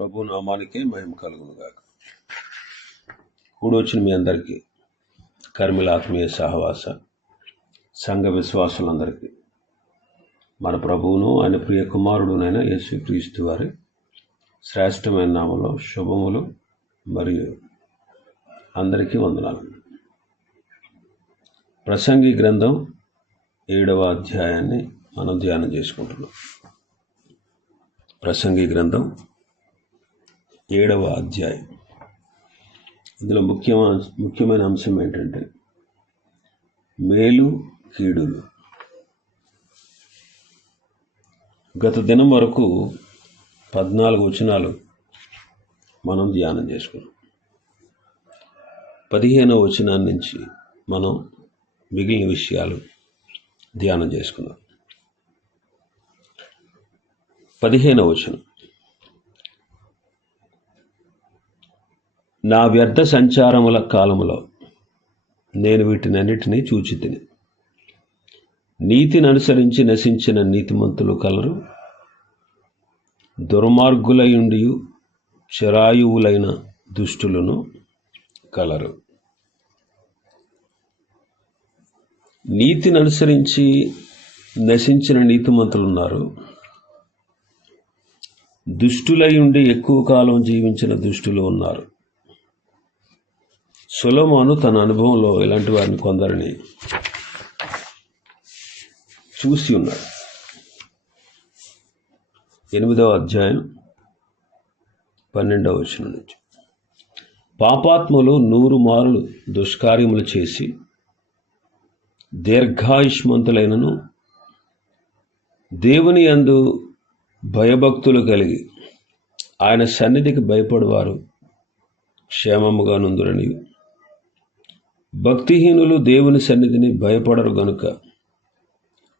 ప్రభు నామానికే మహిమ కలుగునుగాక. కూడొచ్చిన మీ అందరికీ కర్మిల ఆత్మీయ సహవాస సంఘ విశ్వాసులందరికీ మన ప్రభువును ఆయన ప్రియ కుమారుడునైన యేసు క్రీస్తు వారి శ్రేష్టమైన నామంలో శుభములు మరియు అందరికీ వందనాలు. ప్రసంగి గ్రంథం ఏడవ అధ్యాయాన్ని మనం ధ్యానం చేసుకుంటున్నాం. ప్రసంగి గ్రంథం ఏడవ అధ్యాయం. ఇందులో ముఖ్యమైన ముఖ్యమైన అంశం ఏంటంటే మేలు కీడులు. గత దినం వరకు పద్నాలుగు వచనాలు మనం ధ్యానం చేసుకున్నాం. పదిహేనవ వచనాన్ని నుంచి మనం మిగిలిన విషయాలు ధ్యానం చేసుకున్నాం. పదిహేనవ వచనం. నా వ్యర్థ సంచారముల కాలములో నేను వీటినన్నిటినీ చూచి తిని నీతిని అనుసరించి నశించిన నీతిమంతులు కలరు. దుర్మార్గులయుండి చిరాయువులైన దుష్టులను కలరు. నీతిని అనుసరించి నశించిన నీతిమంతులు ఉన్నారు దుష్టులయుండి ఎక్కువ కాలం జీవించిన దుష్టులు ఉన్నారు. సులమాను తన అనుభవంలో ఇలాంటి వారిని కొందరిని చూసి ఉన్నాడు. ఎనిమిదవ అధ్యాయం పన్నెండవ వచనం నుంచి. పాపాత్ములు నూరు మారులు దుష్కార్యములు చేసి దీర్ఘాయుష్మంతులైనను దేవుని యందు భయభక్తులు కలిగి ఆయన సన్నిధికి భయపడేవారు క్షేమముగా నుందురని భక్తిహీనులు దేవుని సన్నిధిని భయపడరు గనుక.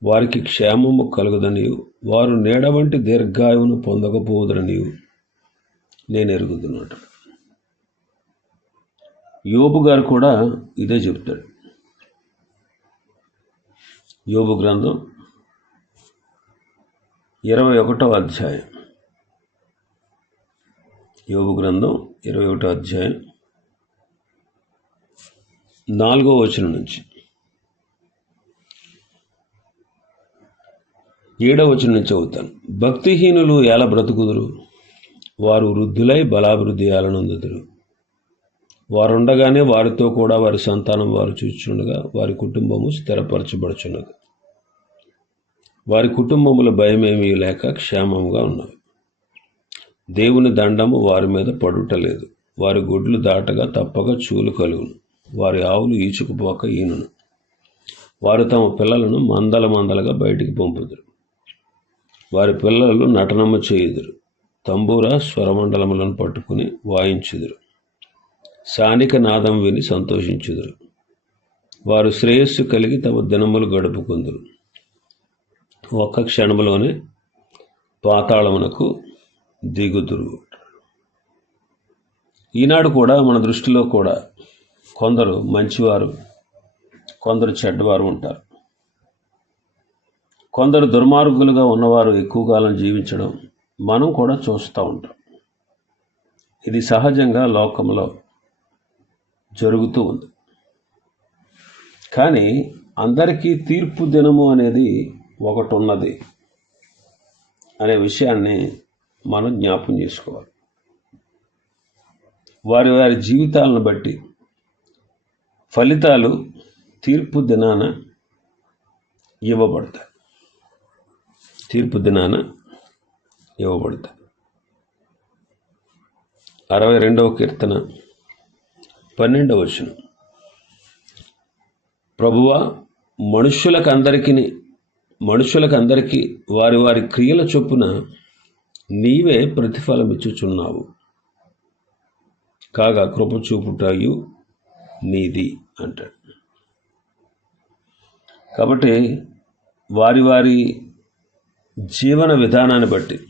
వారికి క్షేమము కలుగుదని వారు నీడ వంటి దీర్ఘాయువును పొందకపోదురని నేను ఎరుగుతున్నాడు యోబు గారు కూడా ఇదే చెప్తాడు. యోబు గ్రంథం ఇరవై ఒకటవ అధ్యాయం. యోగు గ్రంథం ఇరవై ఒకటో అధ్యాయం. నాలుగో వచనం నుంచి. ఏడవ వచనం నుంచి చదువుతాను. భక్తిహీనులు ఎలా బ్రతుకుదురు? వారు వృద్ధులై బలాభివృద్ధి ఏలనందుదురు వారు ఉండగానే వారితో కూడా వారి సంతానం వారు చూచుండగా వారి కుటుంబము స్థిరపరచబడుచున్నది. వారి కుటుంబముల భయమేమీ లేక క్షేమముగా ఉన్నవి దేవుని దండము వారి మీద పడుటలేదు వారి గుడ్లు దాటగా తప్పక చూలు కలుగును. వారి ఆవులు ఈచుకుపోక ఈనును. వారు తమ పిల్లలను మందల మందలుగా బయటికి పంపుదురు. వారి పిల్లలు నటనము చేయుదురు. తంబూర స్వరమండలములను పట్టుకుని వాయించుదురు. సానిక నాదం విని సంతోషించుదురు. వారు శ్రేయస్సు కలిగి తమ దినములు గడుపుకుందురు. ఒక్క క్షణములోనే పాతాళమునకు దిగుదురు. ఈనాడు కూడా మన దృష్టిలో కూడా కొందరు మంచివారు కొందరు చెడ్డవారు ఉంటారు. కొందరు దుర్మార్గులుగా ఉన్నవారు ఎక్కువ కాలం జీవించడం మనం కూడా చూస్తూ ఉంటాం. ఇది సహజంగా లోకంలో జరుగుతూ ఉంది. కానీ అందరికీ తీర్పు దినము అనేది ఒకటి ఉన్నది అనే విషయాన్ని మనం జ్ఞాపం చేసుకోవాలి. వారి వారి జీవితాలను బట్టి ఫలితాలు తీర్పు దినాన ఇవ్వబడతాయి. తీర్పు దినాన ఇవ్వబడతాయి. అరవై రెండవ కీర్తన పన్నెండవ వచనం. ప్రభువ మనుషులకు అందరికీ మనుషులకు అందరికీ వారి వారి క్రియల చొప్పున నీవే ప్రతిఫలం ఇచ్చుచున్నావు కాగా కృపచూపుటాయు నీది. అంటాడు. కాబట్టి వారి వారి జీవన విధానాన్ని బట్టి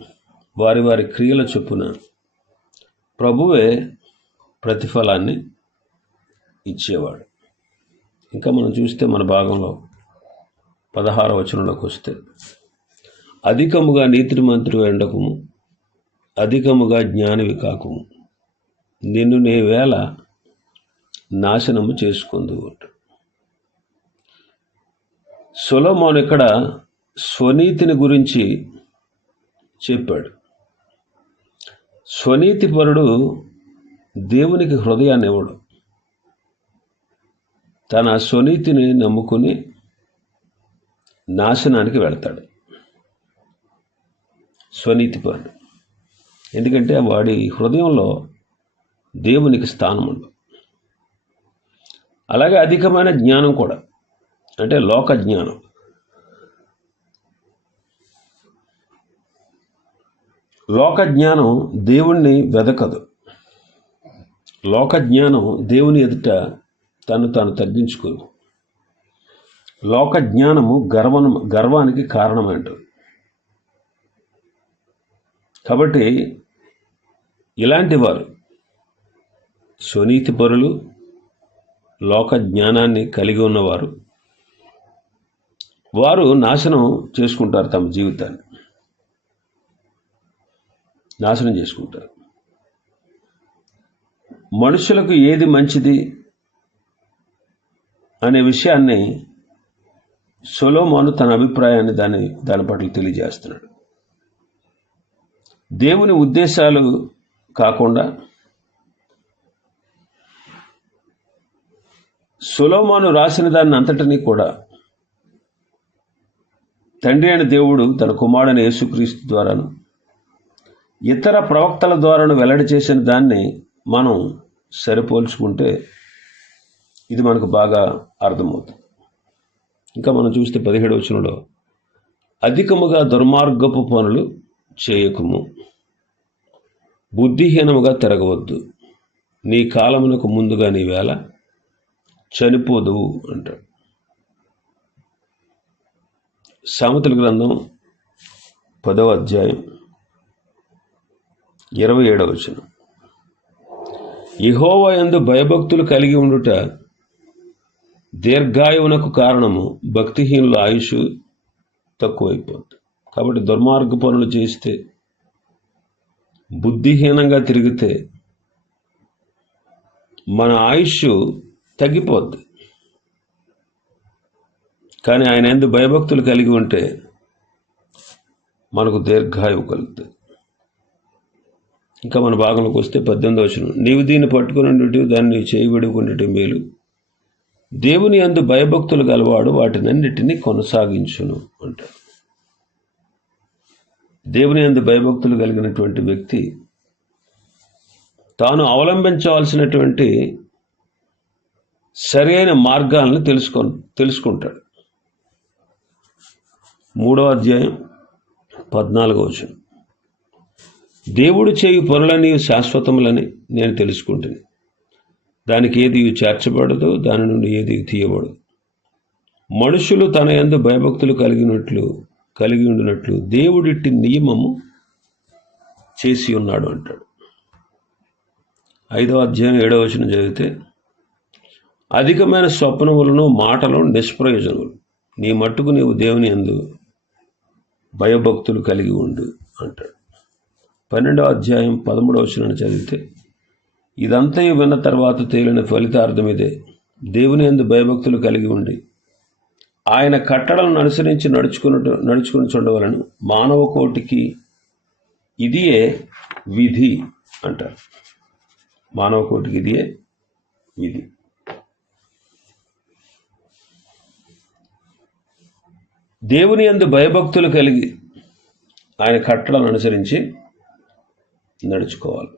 వారి వారి క్రియల చొప్పున ప్రభువే ప్రతిఫలాన్ని ఇచ్చేవాడు. ఇంకా మనం చూస్తే మన భాగంలో పదహార వచనంలోకి వస్తే అధికముగా నీతిమంతుడు ఎండకము అధికముగా జ్ఞానివి కాకుము. నిన్ను నీ వేళ నాశనము చేసుకుందు సొలోమోన్ ఇక్కడ స్వనీతిని గురించి చెప్పాడు. స్వనీతిపరుడు దేవునికి హృదయాన్ని ఇవ్వడు. తన స్వనీతిని నమ్ముకుని నాశనానికి వెళ్తాడు. స్వనీతిపరుడు ఎందుకంటే వాడి హృదయంలో దేవునికి స్థానం ఉండదు అలాగే అధికమైన జ్ఞానం కూడా. అంటే లోక జ్ఞానం. లోక జ్ఞానం దేవుణ్ణి వెదకదు. లోక జ్ఞానం దేవుని ఎదుట తను తాను తగ్గించుకోదు. లోక జ్ఞానము గర్వం గర్వానికి కారణమంటుంది కాబట్టి ఇలాంటి వారు స్వనీతి పరులు లోక జ్ఞానాన్ని కలిగి ఉన్నవారు. వారు నాశనం చేసుకుంటారు తమ జీవితాన్ని. నాశనం చేసుకుంటారు. మనుషులకు ఏది మంచిది అనే విషయాన్ని సొలోమోను తన అభిప్రాయాన్ని దాని దాని పట్ల తెలియజేస్తున్నాడు. దేవుని ఉద్దేశాలు కాకుండా సులోమాను రాసిన దాన్ని అంతటినీ కూడా తండ్రి అయిన దేవుడు తన కుమారుడైన యేసుక్రీస్తు ద్వారాను ఇతర ప్రవక్తల ద్వారాను వెల్లడి చేసిన దాన్ని మనం సరిపోల్చుకుంటే ఇది మనకు బాగా అర్థమవుతుంది. ఇంకా మనం చూస్తే పదిహేడు వచనంలో అధికముగా దుర్మార్గపు పనులు చేయకుము బుద్ధిహీనముగా తిరగవద్దు. నీ కాలమునకు ముందుగా నీ వేళ చనిపోదు అంటాడు. సామెతల గ్రంథం పదవ అధ్యాయం ఇరవై ఏడవ వచనం. ఇహోవా ఎందు భయభక్తులు కలిగి ఉండుట దీర్ఘాయువునకు కారణము భక్తిహీనుల ఆయుష్ తక్కువైపోతుంది కాబట్టి దుర్మార్గ పనులు చేస్తే బుద్ధిహీనంగా తిరిగితే మన ఆయుష్ తగ్గిపోద్ది. కానీ ఆయన ఎందు భయభక్తులు కలిగి ఉంటే మనకు దీర్ఘాయువు కలుగుతుంది. ఇంకా మన భాగంలోకి వస్తే పద్దెనిమిది వచ్చిన నీవు దీన్ని పట్టుకుని దాన్ని చేయబడుకునేటి మేలు. దేవుని అందు భయభక్తులు గలవాడు వాటినన్నిటినీ కొనసాగించును అంటాడు దేవుని అందు భయభక్తులు కలిగినటువంటి వ్యక్తి తాను అవలంబించవలసినటువంటి సరైన మార్గాలను తెలుసుకొ తెలుసుకుంటాడు. మూడవ అధ్యాయం పద్నాలుగవ వచనం. దేవుడు చేయు పనులని శాశ్వతములని నేను తెలుసుకుంటుంది దానికి ఏది చేర్చబడదు దాని నుండి ఏది తీయబడదు. మనుషులు తన ఎందు భయభక్తులు కలిగినట్లు కలిగి ఉండినట్లు దేవుడిట్టి నియమము చేసి ఉన్నాడు అంటాడు. ఐదవ అధ్యాయం ఏడవ వచనం చదివితే అధికమైన స్వప్నములను మాటలు నిష్ప్రయోజనములు. నీ మట్టుకు నీవు దేవుని అందు భయభక్తులు కలిగి ఉండు అంటాడు. పన్నెండవ అధ్యాయం పదమూడవ వచనాన్ని చదివితే ఇదంతా విన్న తర్వాత తేలిన ఫలితార్థం ఇదే. దేవుని ఎందు భయభక్తులు కలిగి ఉండి ఆయన కట్టడలను అనుసరించి నడుచుకున్నట్టు నడుచుకుని చూడవలను మానవ కోటికి ఇదియే విధి అంటారు. మానవ కోటికి ఇదియే విధి. దేవుని అందు భయభక్తులు కలిగి ఆయన కట్టడలను అనుసరించి నడుచుకోవాలి.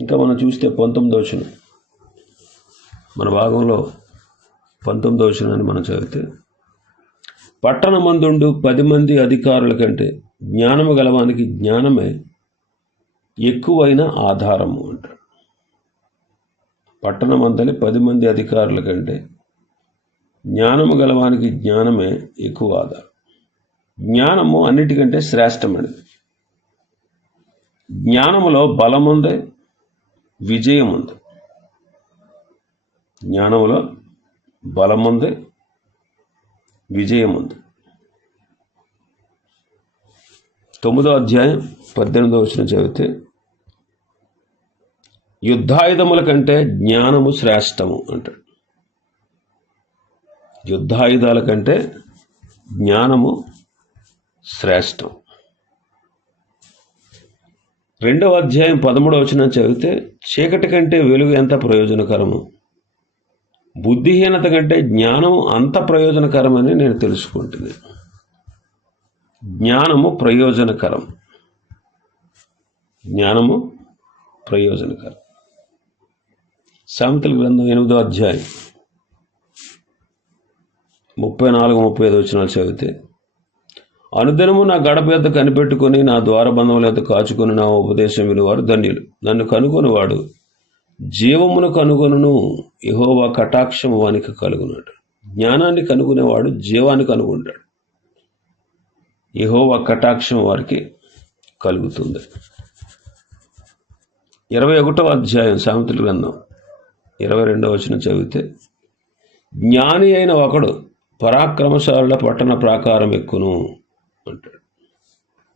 ఇంకా మనం చూస్తే పంతొమ్మిది వచనం. మన భాగంలో పంతొమ్మిది వచనాన్ని మనం చదివితే పట్టణమందుండు పది మంది అధికారుల కంటే జ్ఞానము గలవానికి జ్ఞానమే ఎక్కువైన ఆధారము అంటాడు పట్టణమందలి పది మంది అధికారుల కంటే జ్ఞానము గలవానికి జ్ఞానమే ఎక్కువ ఆధారం. జ్ఞానము అన్నిటికంటే శ్రేష్టమైనది. జ్ఞానములో బలముంది విజయం ఉంది జ్ఞానములో బలముంది విజయం ఉంది తొమ్మిదో అధ్యాయం పద్దెనిమిదో వచ్చిన చదివితే యుద్ధాయుధముల కంటే జ్ఞానము శ్రేష్టము అంటాడు. యుద్ధాయుధాల కంటే జ్ఞానము శ్రేష్టం. రెండవ అధ్యాయం పదమూడవ వచనం చదివితే చీకటి కంటే వెలుగు ఎంత ప్రయోజనకరము? బుద్ధిహీనత కంటే జ్ఞానము అంత ప్రయోజనకరమని నేను తెలుసుకుంటుంది జ్ఞానము ప్రయోజనకరం. జ్ఞానము ప్రయోజనకరం. సామెతల గ్రంథం ఎనిమిదో అధ్యాయం. ముప్పై నాలుగు ముప్పై ఐదు వచ్చినాలు చదివితే అనుదినము నా గడప యొద్ద కనిపెట్టుకుని నా ద్వారబంధముల యొద్ద కాచుకుని నా ఉపదేశం వినివారు ధన్యులు. నన్ను కనుగొనివాడు జీవమును కనుగొనును యహోవా కటాక్షము వానికి కలుగునాడు జ్ఞానాన్ని కనుగొనేవాడు జీవాన్ని కనుగొంటాడు. యహోవా కటాక్షం వారికి కలుగుతుంది. ఇరవై ఒకటవ అధ్యాయం సామెతల గ్రంథం. ఇరవై రెండవ వచనం చదివితే జ్ఞాని అయిన ఒకడు పరాక్రమశాలుల పట్టణ ప్రాకారం ఎక్కును అంటాడు.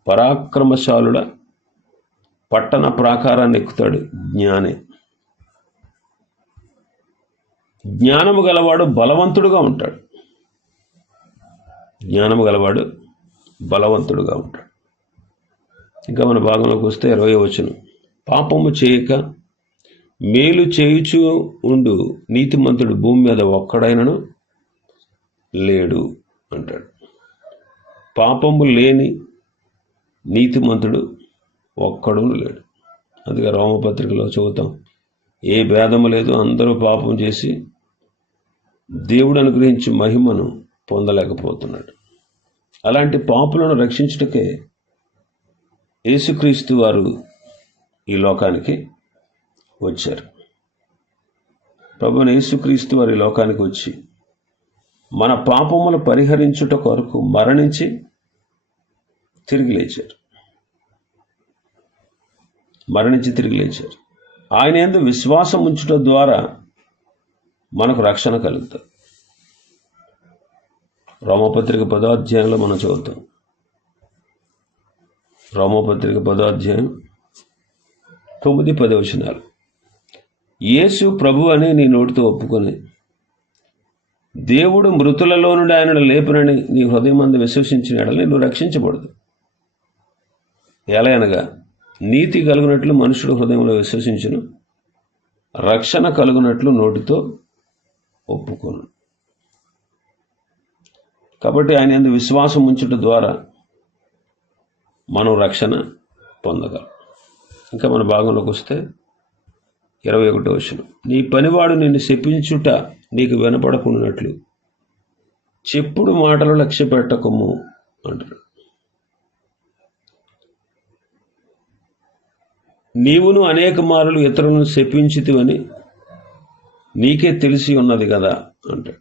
పరాక్రమశాలుల పట్టణ ప్రాకారాన్ని ఎక్కుతాడు జ్ఞాని. జ్ఞానము గలవాడు బలవంతుడుగా ఉంటాడు. జ్ఞానము గలవాడు బలవంతుడుగా ఉంటాడు. ఇంకా మన భాగంలోకి వస్తే ఇరవై వచనం. పాపము చేయక మేలు చేయుచు ఉండు నీతిమంతుడు భూమి మీద ఒక్కడైనను లేడు అంటాడు. పాపము లేని నీతిమంతుడు ఒక్కడు లేడు. అందుకే రోమపత్రికలో చదువుతాం ఏ భేదము లేదు అందరూ పాపం చేసి దేవుడు అనుగ్రహించి మహిమను పొందలేకపోతున్నాడు. అలాంటి పాపులను రక్షించుటకే యేసుక్రీస్తు వారు ఈ లోకానికి వచ్చారు. ప్రభుని యేసుక్రీస్తు వారి లోకానికి వచ్చి మన పాపములు పరిహరించుట కొరకు మరణించి తిరిగి లేచారు. మరణించి తిరిగి లేచారు. ఆయన ఎందు విశ్వాసం ఉంచుట ద్వారా మనకు రక్షణ కలుగుతుంది. రోమపత్రిక పదాధ్యాయంలో మనం చదువుతాం. రోమపత్రిక పదాధ్యాయం తొమ్మిది పదవచనాలు యేసు ప్రభు అని నీ నోటితో ఒప్పుకొని దేవుడు మృతులలో నుండి ఆయనను లేపునని నీ హృదయం అందు విశ్వసించిన నువ్వు రక్షించబడదు. ఎలా అనగా నీతి కలుగునట్లు మనుషుడు హృదయంలో విశ్వసించును రక్షణ కలుగునట్లు నోటితో ఒప్పుకోను. కాబట్టి ఆయన ఎందు విశ్వాసం ఉంచుట ద్వారా మనం రక్షణ పొందగలం. ఇంకా మన భాగంలోకి వస్తే ఇరవై ఒకటో వచనం. నీ పనివాడు నిన్ను శపించుట నీకు వినపడకున్నట్లు చెప్పుడు మాటలు లక్ష్య పెట్టకము అంటారు. నీవును అనేక మారులు ఇతరులను శపించితివని నీకే తెలిసి ఉన్నది కదా అంటాడు.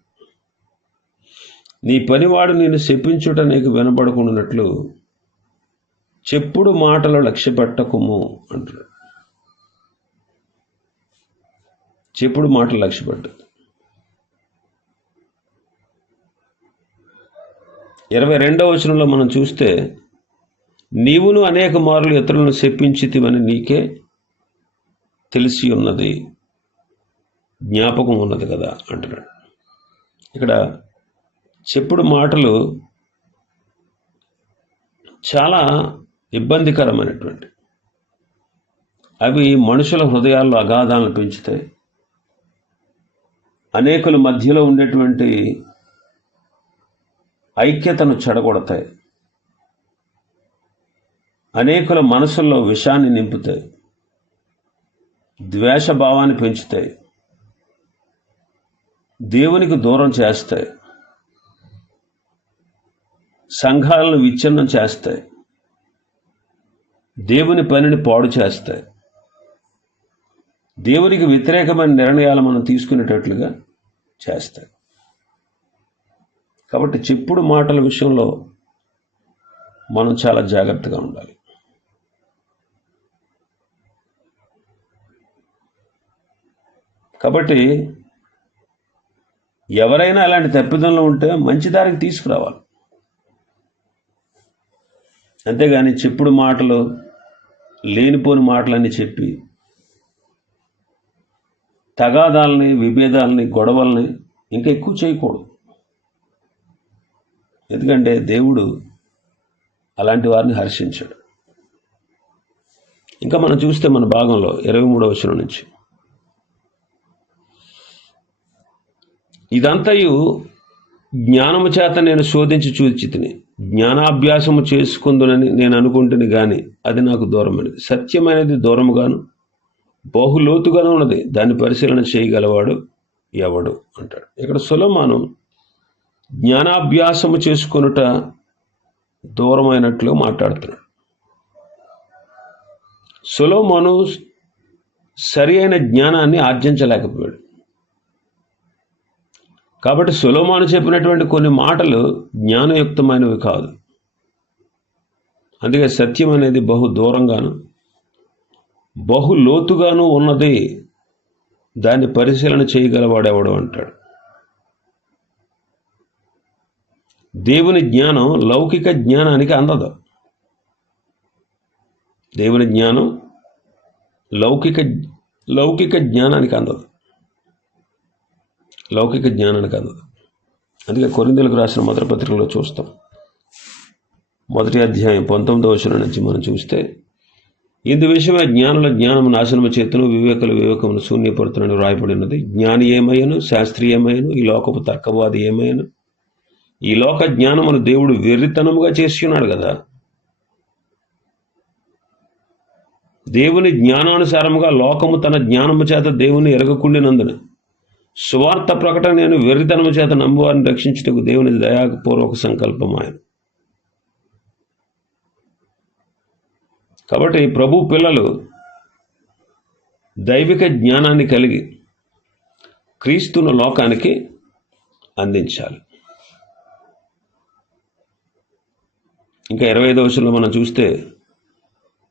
నీ పనివాడు నేను శపించుట నీకు వినపడుకున్నట్లు చెప్పుడు మాటలు లక్ష్య పెట్టకుము అంటాడు. చెప్పుడు మాటలు లక్ష్యపడ్డది. ఇరవై రెండవ వచనంలో మనం చూస్తే నీవును అనేక మార్లు ఇతరులను శప్పించితివని నీకే తెలిసి ఉన్నది జ్ఞాపకం ఉన్నది కదా అంటున్నాడు. ఇక్కడ చెప్పుడు మాటలు చాలా ఇబ్బందికరమైనటువంటి అవి మనుషుల హృదయాల్లో అగాధాలను పెంచుతాయి. అనేకుల మధ్యలో ఉండేటువంటి ఐక్యతను చెడగొడతాయి. అనేకుల మనసుల్లో విషాన్ని నింపుతాయి. ద్వేషభావాన్ని పెంచుతాయి. దేవునికి దూరం చేస్తాయి. సంఘాలను విచ్ఛిన్నం చేస్తాయి. దేవుని పనిని పాడు చేస్తాయి. దేవునికి వ్యతిరేకమైన నిర్ణయాలు మనం తీసుకునేటట్లుగా చేస్తాడు. కాబట్టి చెప్పుడు మాటల విషయంలో మనం చాలా జాగ్రత్తగా ఉండాలి. కాబట్టి ఎవరైనా అలాంటి తప్పిదంలో ఉంటే మంచి దారికి తీసుకురావాలి. అంతేగాని చెప్పుడు మాటలు లేనిపోని మాటలన్నీ చెప్పి తగాదాలని విభేదాలని గొడవల్ని ఇంకా ఎక్కువ చేయకూడదు. ఎందుకంటే దేవుడు అలాంటి వారిని హర్షించాడు. ఇంకా మనం చూస్తే మన భాగంలో ఇరవై మూడవ వచనం నుంచి. ఇదంతయు జ్ఞానము చేత నేను శోధించి చూచి తిని జ్ఞానాభ్యాసము చేసుకుందునని నేను అనుకుంటుని కానీ అది నాకు దూరమైనది. సత్యమైనది దూరముగాను బహులోతుగానే ఉన్నది. దాన్ని పరిశీలన చేయగలవాడు ఎవడు అంటాడు. ఇక్కడ సులమాను జ్ఞానాభ్యాసము చేసుకొనుట దూరమైనట్లు మాట్లాడుతున్నాడు. సులోమాను సరి అయిన జ్ఞానాన్ని ఆర్జించలేకపోయాడు. కాబట్టి సులోమాను చెప్పినటువంటి కొన్ని మాటలు జ్ఞానయుక్తమైనవి కాదు. అందుకే సత్యం అనేది బహు దూరంగాను బహు లోతుగాను ఉన్నది. దాన్ని పరిశీలన చేయగలవాడెవడు అంటాడు. దేవుని జ్ఞానం లౌకిక జ్ఞానానికి అందదు. దేవుని జ్ఞానం లౌకిక లౌకిక జ్ఞానానికి అందదు. లౌకిక జ్ఞానానికి అందదు. అందుకే కొరిందులకు రాసిన మొదటి పత్రికలో చూస్తాం. మొదటి అధ్యాయం పంతొమ్మిదవ వచనం నుంచి మనం చూస్తే ఇందు విషయమై జ్ఞానుల జ్ఞానము నాశనము చేతును వివేకుల వివేకమును శూన్యపడుతున్నని వ్రాయబడినది. జ్ఞాని ఏమయ్యను? శాస్త్రీయమయ్యను? ఈ లోకపు తర్కవాది ఏమయ్యను? ఈ లోక జ్ఞానమును దేవుడు వెర్రితనముగా చేసి ఉన్నాడు కదా. దేవుని జ్ఞానానుసారముగా లోకము తన జ్ఞానము చేత దేవుని ఎరగకుండినందున స్వార్థ ప్రకటన నేను వెర్రితనము చేత నమ్మువారిని రక్షించుటకు దేవుని దయాపూర్వక సంకల్పం ఆయన. కాబట్టి ప్రభు పిల్లలు దైవిక జ్ఞానాన్ని కలిగి క్రీస్తును లోకానికి అందించాలి. ఇంకా ఇరవై ఐదవ వర్షంలో మనం చూస్తే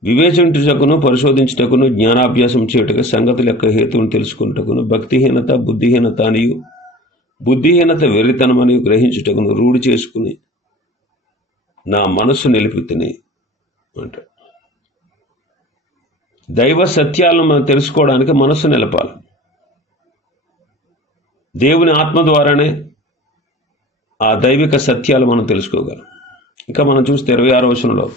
వివేచించుటకును పరిశోధించుటకును జ్ఞానాభ్యాసం చేయుటకు సంగతుల యొక్క హేతువును తెలుసుకుంటకును భక్తిహీనత బుద్ధిహీనత అనియు బుద్ధిహీనత వెర్రితనమని గ్రహించుటకును రూఢి చేసుకుని నా మనస్సు నిలిపి తిని అంటాడు. దైవ సత్యాలను మనం తెలుసుకోవడానికి మనస్సు నిలపాలి. దేవుని ఆత్మ ద్వారానే ఆ దైవిక సత్యాలు మనం తెలుసుకోగలం. ఇంకా మనం చూస్తే ఇరవై ఆరో వచనంలో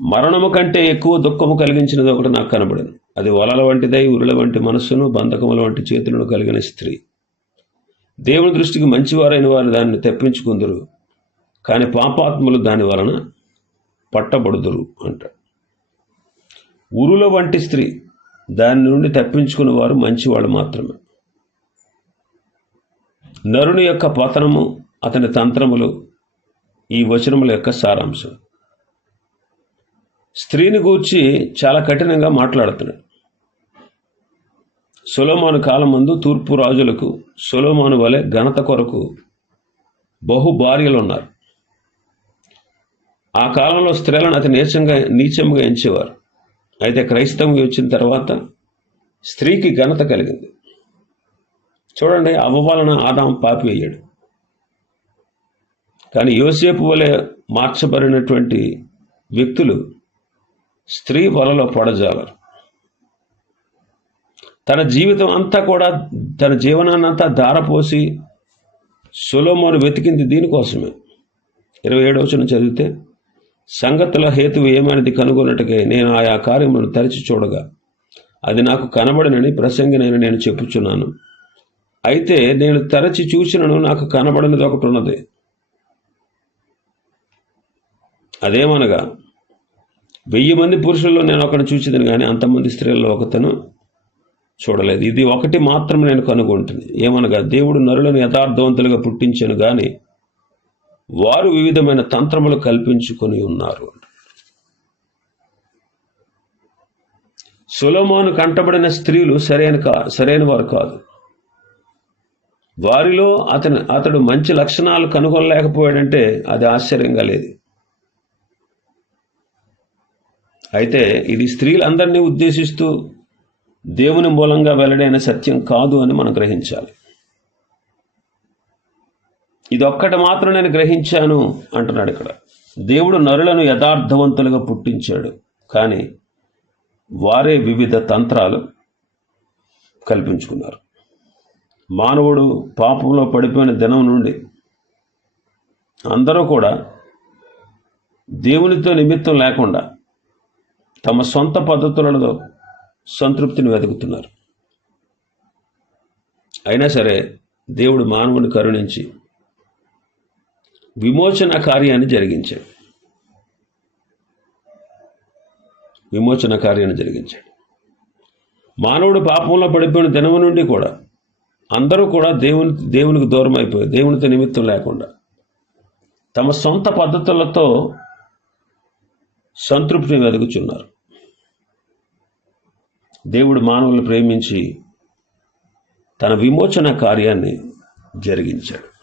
మరణము కంటే ఎక్కువ దుఃఖము కలిగించినది ఒకటి నాకు కనబడింది అది వలల వంటిదై ఉరుల వంటి మనస్సును బంధకముల వంటి చేతులను కలిగిన స్త్రీ. దేవుని దృష్టికి మంచివారైన వారు దాన్ని తెప్పించుకుందరు కానీ పాపాత్ములు దాని వలన పట్టబడుదురు అంటాడు. ఉరుల వంటి స్త్రీ. దాని నుండి తప్పించుకున్న వారు మంచివాళ్ళు మాత్రమే. నరుని యొక్క పతనము అతని తంత్రములు ఈ వచనముల యొక్క సారాంశం. స్త్రీని గూర్చి చాలా కఠినంగా మాట్లాడుతున్నాడు. సొలోమాను కాలం ముందు తూర్పు రాజులకు సొలోమాను వలె ఘనత కొరకు బహు భార్యలు ఉన్నారు ఆ కాలంలో స్త్రీలను అతి నీచంగా నీచంగా ఎంచేవారు. అయితే క్రైస్తవం వచ్చిన తర్వాత స్త్రీకి ఘనత కలిగింది. చూడండి అవ్వవలన ఆదాం పాపి అయ్యాడు. కానీ యోసేపు వలె మార్చబడినటువంటి వ్యక్తులు స్త్రీ వలలో పడజాలరు. తన జీవితం అంతా కూడా తన జీవనాన్నంతా ధారపోసి సులోమోను వెతికింది దీనికోసమే. ఇరవై ఏడవచనం చదివితే సంగతుల హేతువు ఏమైనది కనుగొన్నట్టుకే నేను ఆయా కార్యములను తరిచి చూడగా అది నాకు కనబడనని ప్రసంగినని నేను చెప్పుచున్నాను. అయితే నేను తరచి చూసినను నాకు కనబడినది ఒకటి ఉన్నది అదేమనగా వెయ్యి మంది పురుషుల్లో నేను ఒకటి చూసేదని కానీ అంతమంది స్త్రీల్లో ఒకతను చూడలేదు. ఇది ఒకటి మాత్రం నేను కనుగొంటుంది ఏమనగా దేవుడు నరులను యథార్థవంతులుగా పుట్టించాను కానీ వారు వివిధమైన తంత్రములు కల్పించుకొని ఉన్నారు. సులమోను కంటబడిన స్త్రీలు సరైన కా సరైన వారు కాదు. వారిలో అతను అతడు మంచి లక్షణాలు కనుగొనలేకపోయాడంటే అది ఆశ్చర్యంగా లేదు. అయితే ఇది స్త్రీలందరినీ ఉద్దేశిస్తూ దేవుని మూలంగా వెల్లడైన సత్యం కాదు అని మనం గ్రహించాలి. ఇదొక్కటి మాత్రం నేను గ్రహించాను అంటున్నాడు ఇక్కడ. దేవుడు నరులను యథార్థవంతులుగా పుట్టించాడు. కానీ వారే వివిధ తంత్రాలు కల్పించుకున్నారు. మానవుడు పాపంలో పడిపోయిన దినం నుండి అందరూ కూడా దేవునితో నిమిత్తం లేకుండా తమ సొంత పద్ధతులలో సంతృప్తిని వెతుకుతున్నారు. అయినా సరే దేవుడు మానవుని కరుణించి విమోచన కార్యాన్ని జరిగించాడు. విమోచన కార్యాన్ని జరిగించాడు. మానవుడు పాపంలో పడిపోయిన దినము నుండి కూడా అందరూ కూడా దేవుని దేవునికి దూరం అయిపోయి దేవునితో నిమిత్తం లేకుండా. తమ సొంత పద్ధతులతో సంతృప్తిని వెతుకుచున్నారు దేవుడు మానవులను ప్రేమించి తన విమోచన కార్యాన్ని జరిగించాడు.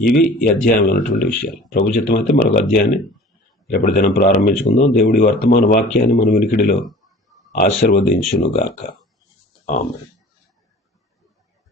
ఇవి ఈ అధ్యాయంలో ఉన్నటువంటి విషయాలు. ప్రభు చిత్తం అయితే మరొక అధ్యాయాన్ని రేపటి దినం ప్రారంభించుకుందాం. దేవుడి వర్తమాన వాక్యాన్ని మన వినికిడిలో ఆశీర్వదించునుగాక. ఆమె